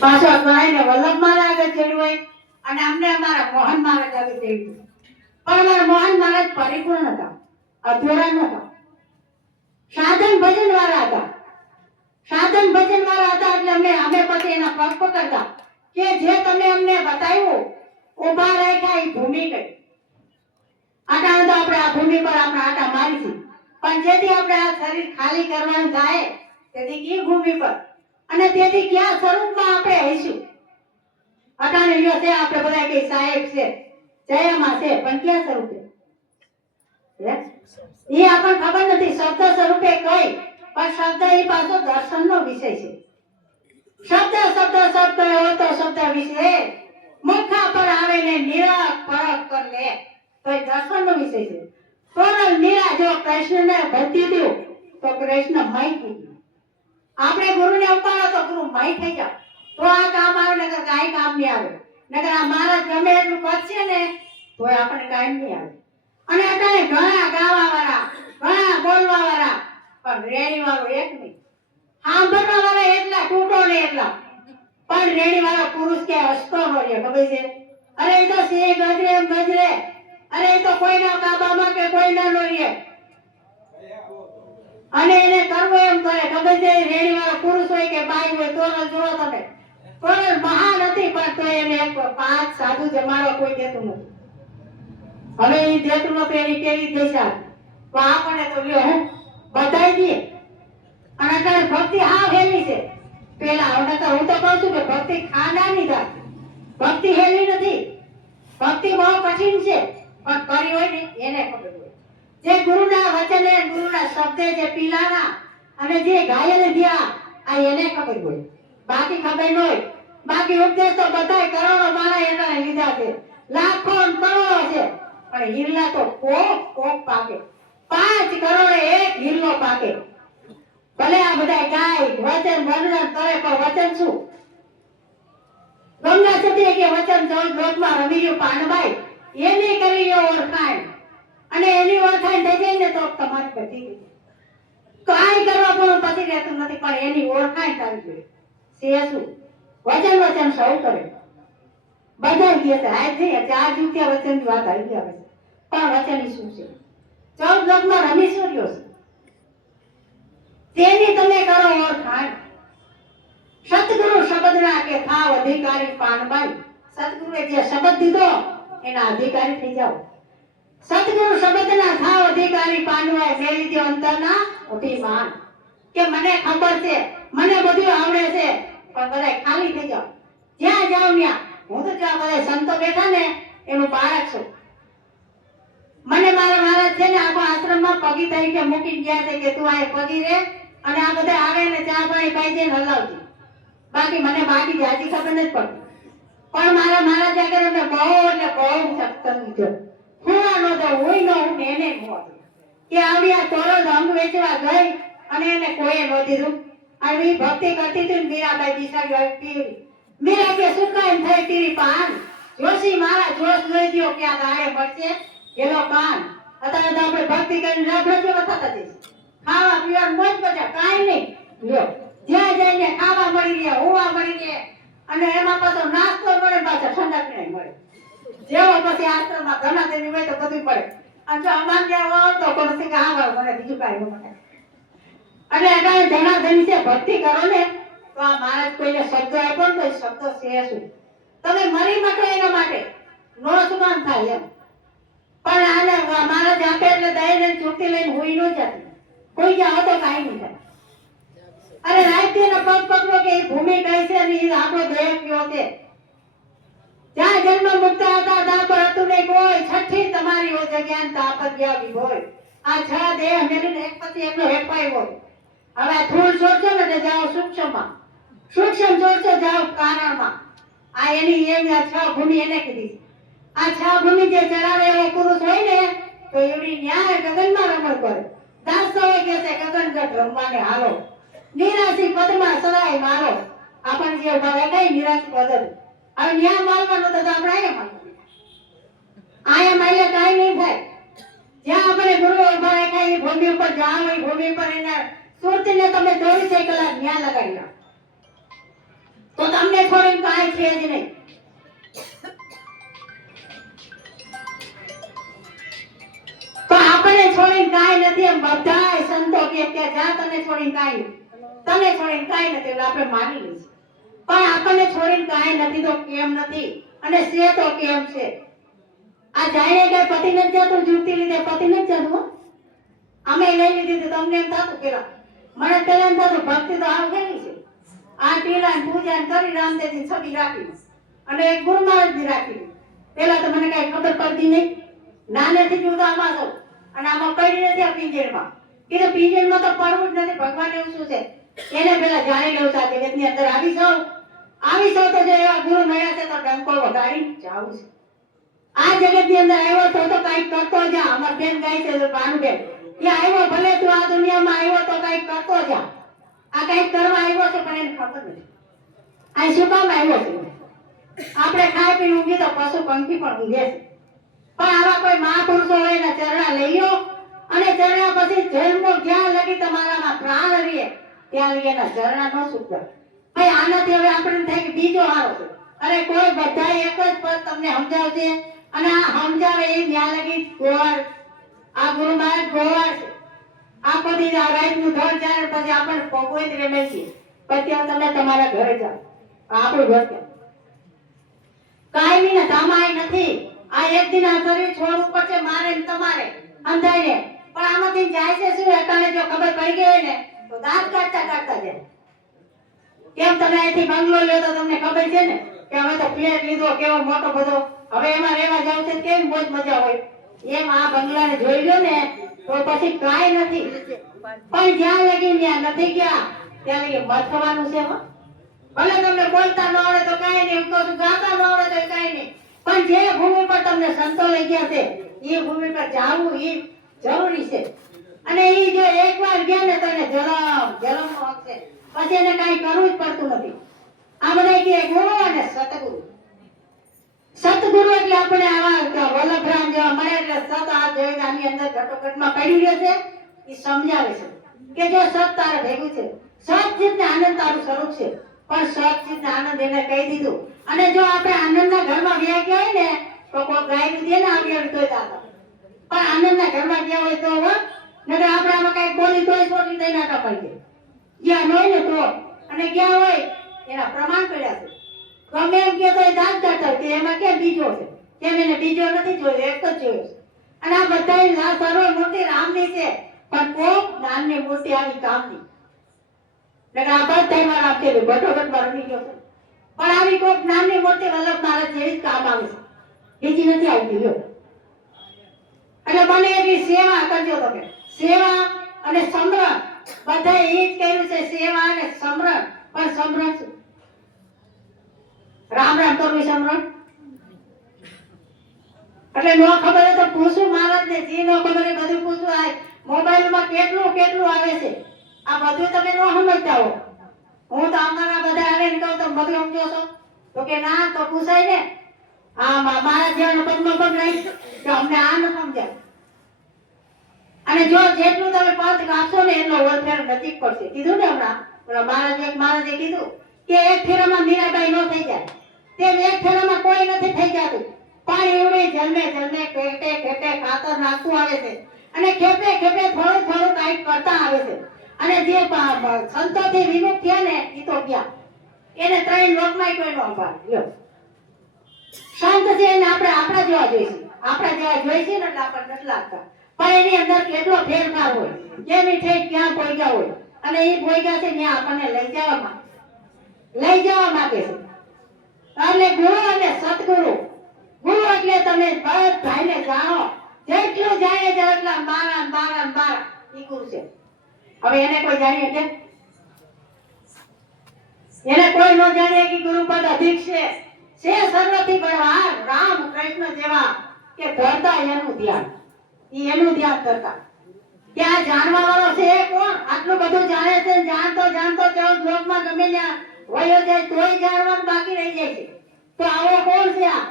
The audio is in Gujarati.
પાછો ગણાઈને વલ્લભ મહારાજ આગળ ચડ્યું હોય અને અમને અમારા મોહન મહારાજ આગળ ચડ્યું. પણ અમારા મોહન મહારાજ પરિપૂર્ણ હતા, અધૂરા નહોતા. સાધન ભજન વાળા હતા. સાધન ભજન વાળા હતા એટલે અમે પછી એના પગ પકડતા કે જે તમે અમને બતાવ્યું ઉભા રાખ્યા એ ભૂમિ કઈ. આટા તો આપણે આ ભૂમિ પર આપણે આટા મારીશું, પણ જેથી આપણે આ શરીર ખાલી કરવાનું થાય તેથી એ ભૂમિ પર અને તેથી ક્યાં સ્વરૂપમાં આપણે હઈશું. અટાણે લ્યો છે આપણે બધા કે સાહેબ છે, જયામાં છે, પણ ક્યાં સ્વરૂપે એ આપણને ખબર નથી. શબ્દ સ્વરૂપે કઈ, પણ શબ્દ એ પાછો દર્શનનો વિષય છે. શબ્દ શબ્દ શબ્દ એવો તો શબ્દ વિષય મુખા પર આવે ને નિરાક પરખ કર લે તો એ દર્શનનો વિષય છે. કોરલ મીરા જો કૃષ્ણને ભક્તિ દઉં તો કૃષ્ણ મય થઈ ગયું. આપણે ગુરુને ઉપાડો તો ગુરુ મય થઈ જાવ તો આ કામ આવે, નકર કાંઈ કામ નહીં આવે. નકર આ મહારાજ ગમે એટલું કરશે ને તો આપણે કાંઈ નહીં આવે. અને અત્યારે ઘણા ગાવા વાળા, ઘણા બોલવા વાળા, પણ રેડી વાળો એક નહીં. સાંભળવા વાળા એટલા તૂટો ને એટલા, પણ રેડી વાળો પુરુષ કે હસતો ન રહે. ખબર છે? અરે એ તો સિંહ ગજરે એમ ગજરે, અરે એ તો કોઈના કાબામાં કે કોઈના નો રહે અને એને કરવું એમ કરે. ખબર છે? રેડી વાળો પુરુષ હોય કે બાઈ હોય, તોરલ જોવો તમે, તોરલ મહાન હતી પણ તો એને એક 5 સાધુ જમાડવા કોઈ દેતું નથી. હવે એ દેતું નથી એની કેવી દશા. તો આપણને તો લ્યો હું બધાઈ દઈએ. અને અત્યારે ભક્તિ હા હેલી છે. પેલા હું તો કહું છું કે ભક્તિ ખાનાની જાત, ભક્તિ હેલી નથી. ભક્તિ બહુ કઠિન છે, પણ કરી હોય ને એને ખબર હોય. જે ગુરુના વચને, ગુરુના શબ્દે જે પીલાના અને જે ઘાયલ થયા આ એને ખબર હોય, બાકી ખબર ન હોય. બાકી ઉપદેશ તો બધાય કરોડો મારા એના લીધા છે, લાખો કરોડો છે, પણ હિરલા તો કોક પાકે. 5 કરોડે 1 હિરલો પાકે. ભલે આ બધા ગાય વચન વર્ણન કરે પણ વચન શું? ગંગા સતી કે વચન 14 લોકમાં રમી ગયું પાનબાઈ, એની કરી ઓળખાણ અને એની ઓળખાણ થઈ જાય ને તો તમારી બધી ગઈ. કાંઈ કરવા પણ પછી રહેતું નથી, પણ એની ઓળખાણ થવી જોઈએ. છે શું? વચન સૌ કરે. બધા કહે છે આ છે 4 જુગ્યા વચનની વાત આવી આવે છે, પણ વચન શું છે? 14 લોકમાં રમી શું રહ્યો છે તેની તમે કરો ઓળખાણ. સતગુરુ શબ્દના કે થાવ અધિકારી પાનબાઈ. સતગુરુએ જે શબ્દ દીધો એના અધિકારી થઈ જાઓ. સતગુરુ શબ્દના થાવ અધિકારી પાનબાઈ. મેલી દો અંતરના અભિમાન કે મને ખબર છે, મને બધું આવડે છે, પણ બધા ખાલી થઈ જાઓ. જ્યાં જાવ ત્યાં હું તો જ્યાં બધા સંતો બેઠા ને એનું બાળક છું. મને મારા મહારાજ છે ને આખો આશ્રમમાં પગી તરીકે મૂકી ગયા છે કે તું આ પગી રે અને આ બધા આવે ને ચા પાણી પાઈ જઈને હલાવજે. બાકી મને બાકી જાજી ખબર નથી પડતી, પણ મારા મહારાજ આગળ અમે બહુ એટલે બહુ સત્સંગ છે. હું આનો તો હું ન હું એને હું કે આવી આ તોરલ અંગ વેચવા ગઈ અને એને કોઈએ ન દીધું. અને એ ભક્તિ કરતી હતી ને મીરાબાઈ બિસાડી આવી પીવી. મીરા કે સુકાઈ થઈ તીરી પાન. જોશી મારા જોશ લઈ ગયો કે આ દાડે મળશે એનો પાન. અત્યારે તો આપણે ભક્તિ કરીને રખડજો થતા જઈશ. ખાવા પીવા મોજ મજા કાંઈ નહીં. લ્યો જ્યાં જઈને ખાવા મળી રહે, હોવા મળી રહે અને એમાં પાછો નાસ્તો મળે, પાછો ઠંડક નહીં મળે. જેવો પછી આશ્રમમાં ઘણા તેની હોય તો બધું પડે. અને જો અમાર ત્યાં હોય તો કોઈ કે હા મને બીજું કાંઈ ન મળે. એટલે અગાઉ જણાધન છે ભક્તિ કરો ને તો આ મહારાજ કોઈને શબ્દ આપ્યો ને તો શબ્દ છે શું? તમે મરી મટો એના માટે નો સુકામ થાય એમ. પણ આને મહારાજ આપે એટલે દઈને ચૂંટી લઈને હુઈ ન જતી. કોઈ જાઓ તો કાંઈ નહીં થાય. અરે રાજ્યનો પગ પકડો કે એ ભૂમિ કઈ છે અને એ આપણો દેહ કયો છે. જ્યાં જન્મ મુક્ત હતા ત્યાં પર હતું નહીં કોઈ. છઠ્ઠી તમારી હો જગ્યાન તાપગ્યા વિભોય. આ 6 દેહ મેલીને એક પછી એકનો હેપાઈ હોય. હવે થૂળ છોડશો ને તો જાઓ સૂક્ષ્મમાં, સૂક્ષ્મ છોડશો જાઓ કારણમાં. આ એની એમ 6 ભૂમિ એને કીધી. આ 6 ભૂમિ જે ચડાવે એવો પુરુષ હોય ને તો એવડી ન્યાય ગગનમાં રમણ કરે. દાસો કે છે ગગનગઢ રમવાને હાલો, નિરાશી પદમાં સરાય મારો. આપણને જે ઉભા કઈ નિરાશી પદ હવે ન્યા માલવાનું તો આપણે અહીંયા માલવાનું. અહીંયા માલે કાંઈ નહીં થાય. જ્યાં આપણે ગુરુ ઉભા રાખ્યા એ ભૂમિ ઉપર જાઓ, એ ભૂમિ પર એના સુરતીને તમે 24 કલાક ન્યા લગાડી લો તો તમને કાંઈ છે જ નહીં. તો આપણને છોડીને કાંઈ નથી એમ બધાય સંતો કે જા તને છોડીને કાંઈ નથી, તને છોડીને કાંઈ નથી એટલે આપણે માની લઈશું. પણ આપણને છોડીને કાંઈ નથી તો કેમ નથી અને છે તો કેમ છે? આ જાણે કે પતિ નથી જતું, જુગતી લીધે પતિ નથી જતું. અમે લઈ લીધી તો તમને એમ થતું પેલા, મને પેલા એમ થતું ભક્તિ તો આવ કેવી છે, આ ટીલા પૂજા કરી રામદેવની છબી રાખી અને એક ગુરુ મહારાજની રાખી. પેલા તો મને કઈ ખબર પડતી નહીં, નાનેથી જ હું તો આમાં છું અને આમાં પડી નથી આ પિંજરમાં. કીધું પિંજરમાં તો પડવું જ નથી, ભગવાન એવું શું છે એને પેલા જાણી લેવું છે. આ જગતની અંદર આવી સૌ તો જો એવા ગુરુ મળ્યા છે તો ડંકો વગાડી જાવું છે. આ જગતની અંદર આવ્યો તો કઈક કરતો જા. અમાર બેન ગાય છે ભાનુબેન, એ આવ્યો ભલે તું આ દુનિયામાં આવ્યો તો કઈક કરતો જા. આ કઈક કરવા આવ્યો છે પણ એને ખબર નથી આ શું કામ આવ્યો છે. આપણે ખાઈ પીને ઊંઘી તો પશુ પંખી પણ ઊંઘે છે, પણ આવા કોઈ મહાપુરુષો હોય એના ચરણા લઈ લો અને ચરણા પછી જન્મો જ્યાં લગી તમારામાં પ્રાણ રહીએ ત્યાં લગી એના ચરણા ન સુકતા. ભાઈ આનાથી હવે આપણે થાય કે બીજો હારો છે. અરે કોઈ બધા એક જ પદ તમને સમજાવશે અને આ સમજાવે એ ત્યાં લગી ગોળ. આ ગુરુ મહારાજ ગોળ છે. આ બધી આ રાતનું ઘર જાય પછી આપણે ભગવત રમે છીએ, પછી તમે તમારા ઘરે જાઓ. આપણું ઘર ક્યાં? કાંઈ નહીં, તામાય નથી. આ એક દિન આ શરીર છોડવું પડશે મારે ને તમારે અંધાઈને. પણ આમાંથી જાય છે શું? એકાને જો ખબર પડી ગઈ હોય ને તો દાંત કાઢતા જાય. કેમ તમે અહીંથી બંગલો લ્યો તો તમને ખબર છે ને કે હવે તો ફ્લેટ લીધો કેવો મોટો બધો, હવે એમાં રહેવા જાવ છે કેમ બહુ મજા હોય. એમ આ બંગલાને જોઈ લો ને તો પછી કાંઈ નથી. પણ જ્યાં લગી ત્યાં નથી ગયા ત્યાં લગી મથવાનું છે. ભલે તમને બોલતા ન આવડે તો કાંઈ નહીં, ગાતા ન આવડે તો કાંઈ નહીં, પણ જે ભૂમિ પર તમને સંતો લઈ ગયા છે એ ભૂમિ પર જાવું એ જરૂરી છે. અને એ જો એકવાર ગયા ને તો એને જલમ નો હક છે, પછી એને કાંઈ કરવું જ પડતું નથી. આ બધા કે ગુરુ અને સતગુરુ. સતગુરુ એટલે આપણે આવા વલ્લભરામ જેવા મળે એટલે સત આ જોઈને આની અંદર ઘટોઘટમાં પડી રહ્યો છે એ સમજાવે છે કે જો સત તારે ભેગું છે, સત ને આનંદ તારું સ્વરૂપ છે. પણ સત ને આનંદ એને કહી દીધું. અને જો આપણે આનંદના ઘરમાં વ્યા ગયા હોય ને તો કોઈ ગાયનું દે ને આવી તોય ચાલે, પણ આનંદના ઘરમાં ગયા હોય તો નકર આપણે આમાં કઈ બોલી તોય છોડી દઈ નાખા પડી જાય. જ્યાં હોય ને તો અને ક્યાં હોય એના પ્રમાણ પડ્યા છે. ગમે એમ કે તો એ દાંત કાઢતા હોય એમાં કેમ બીજો છે, કેમ એને બીજો નથી જોયો, એક જ જોયો છે. અને આ બધા સર્વ મૂર્તિ રામની છે, પણ કોક જ્ઞાનની મૂર્તિ આવી કામની. નકર આ બધા માં રામ છે ઘટોઘટમાં રમી ગયો છે, પણ આવી કોક જ્ઞાનની મૂર્તિ વલ્લભ મહારાજ જેવી જ કામ આવે છે, બીજી નથી આવતી. લ્યો એટલે બને એવી સેવા કરજો તમે. સેવા અને સમરણ બધા એ જ કહ્યું છે, સેવા અને સમરણ. પણ સમરણ શું? રામ રામ કરવું સમરણ? એટલે નો ખબર હોય તો પૂછું મહારાજ ને, જે નો ખબર હોય બધું પૂછું. આ મોબાઈલ માં કેટલું આવે છે, આ બધું તમે નો સમજતા હો. હું તો અમારા બધા આવે ને કહું તો બધું સમજો છો તો કે ના, તો પૂછાય ને. આ મારા જેવાનો પગમાં પગ રહી તો અમને આ ન સમજાય. અને જો જેટલું તમે પંથ કાપશો ને એટલો ઓળખેર નજીક પડશે. કીધું ને હમણાં પેલા મહારાજે કીધું કે એક ફેરામાં મીરાબાઈ નો થઈ જાય તેમ એક ફેરામાં કોઈ નથી થઈ જતું. પણ એવડે જન્મે ખેપે ખાતર નાખતું આવે છે અને ખેપે થોડું કાંઈક કરતા આવે છે. અને જે સંતોથી વિમુખ થયા ને એ તો ગયા, એને ત્રણ લોકમાં કોઈ નો સંભાળે. સંત છે એને આપણે આપણા જેવા જોઈશું ને એટલે આપણને નથી લાગતા. પણ એની અંદર કેટલો ફેરફાર હોય, કેમી ઠેક ક્યાં પહોંચ્યા હોય અને એ પહોંચ્યા છે ત્યાં આપણને લઈ જવા માંગે છે. એટલે ગુરુ અને સતગુરુ. ગુરુ એટલે તમે બધાને જાણો, જેટલું જાણે છે એટલા મારા એ ગુરુ છે. હવે એને કોઈ જાણીએ કે એને કોઈ ન જાણીએ કે ગુરુ પદ અધિક છે સર્વથી બળવાન રામ કૃષ્ણ જેવા કે ધરતા એનું ધ્યાન કરતા. કે આ જાણવા વાળો છે એ કોણ? આટલું બધું જાણે છે, જાણતો 14 લોકમાં ગમે ત્યાં વયો જાય તોય જાણવાનું બાકી રહી જાય છે. તો આવો કોણ છે? આ